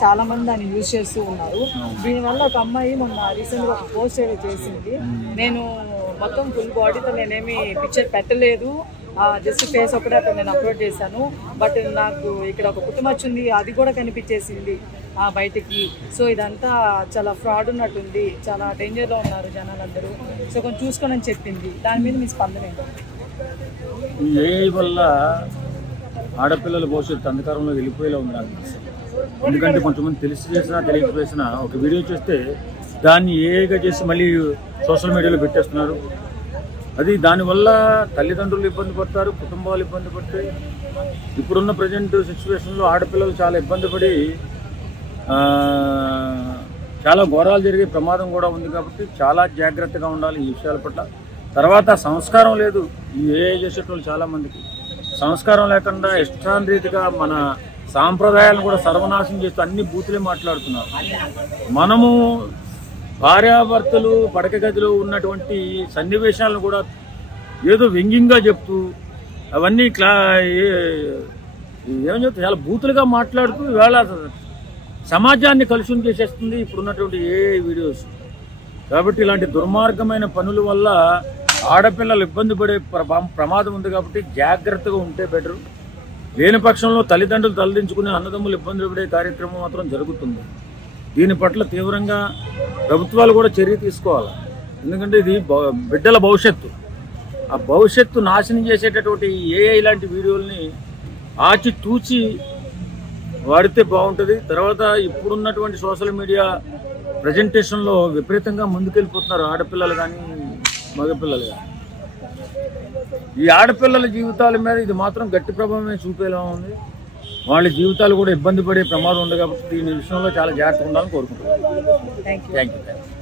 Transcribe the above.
చాలా మంది దాన్ని యూజ్ చేస్తూ ఉన్నారు. దీనివల్ల ఒక అమ్మాయి మొన్న రీసెంట్ గా ఒక పోస్ట్ ఏదో చేసింది. నేను మొత్తం ఫుల్ బాడీతో నేనేమి పిక్చర్ పెట్టలేదు, జస్ట్ ఫేస్ ఒకటే అక్కడ నేను అప్లోడ్ చేశాను. బట్ నాకు ఇక్కడ ఒక పుట్టుమచ్చ ఉంది, అది కూడా కనిపించేసింది బయటికి. సో ఇదంతా చాలా ఫ్రాడ్ ఉన్నట్టుంది, చాలా డేంజర్లో ఉన్నారు జనాలందరూ. సో కొంచెం చూసుకోనని చెప్పింది. దాని మీద మీ స్పందన ఏంటి? ఏఐ వల్ల ఆడపిల్లల భవిష్యత్తు అంధకారంలో వెళ్ళిపోయేలా ఉంది నాకు. ఎందుకంటే కొంచెంమంది తెలిసి చేసినా తెలియకపోయినా ఒక వీడియో చేస్తే దాన్ని ఏఐగా చేసి మళ్ళీ సోషల్ మీడియాలో పెట్టేస్తున్నారు. అది దానివల్ల తల్లిదండ్రులు ఇబ్బంది పడతారు, కుటుంబాలు ఇబ్బంది పడతాయి. ఇప్పుడున్న ప్రజెంట్ సిచ్యువేషన్లో ఆడపిల్లలు చాలా ఇబ్బంది పడి చాలా ఘోరాలు జరిగే ప్రమాదం కూడా ఉంది. కాబట్టి చాలా జాగ్రత్తగా ఉండాలి ఈ విషయాల పట్ల. తర్వాత సంస్కారం లేదు ఈ ఏఐ చేసేటోళ్ళు. చాలామందికి సంస్కారం లేకుండా ఇష్టానురీతిగా మన సాంప్రదాయాలను కూడా సర్వనాశనం చేస్తూ అన్ని బూతులే మాట్లాడుతున్నారు. మనము భార్యాభర్తలు పడక గదిలో ఉన్నటువంటి సన్నివేశాలను కూడా ఏదో వ్యంగ్యంగా చెప్తూ అవన్నీ ఏమని చెప్తా చాలా బూతులుగా మాట్లాడుతూ ఇవాళ సమాజాన్ని కలుషితం చేసేస్తుంది ఇప్పుడున్నటువంటి ఏఐ వీడియోస్. కాబట్టి ఇలాంటి దుర్మార్గమైన పనుల వల్ల ఆడపిల్లలు ఇబ్బంది పడే ప్రమాదం ఉంది. కాబట్టి జాగ్రత్తగా ఉంటే బెటరు. లేని పక్షంలో తల్లిదండ్రులు తలదించుకుని అన్నదమ్ములు ఇబ్బంది పడే కార్యక్రమం మాత్రం జరుగుతుంది. దీని పట్ల తీవ్రంగా ప్రభుత్వాలు కూడా చర్య తీసుకోవాలి. ఎందుకంటే ఇది బిడ్డల భవిష్యత్తు. ఆ భవిష్యత్తు నాశనం చేసేటటువంటి ఏఐ లాంటి వీడియోల్ని ఆచితూచి వాడితే బాగుంటుంది. తర్వాత ఇప్పుడున్నటువంటి సోషల్ మీడియా ప్రజెంటేషన్లో విపరీతంగా ముందుకెళ్ళిపోతున్నారు ఆడపిల్లలు కానీ మగపిల్లలు కానీ. ఈ ఆడపిల్లల జీవితాల మీద ఇది మాత్రం గట్టి ప్రభావమే చూపేలా ఉంది. వాళ్ళ జీవితాలు కూడా ఇబ్బంది పడే ప్రమాదం ఉంది. కాబట్టి దీని విషయంలో చాలా జాగ్రత్తగా ఉండాలని కోరుకుంటున్నాను. Thank you.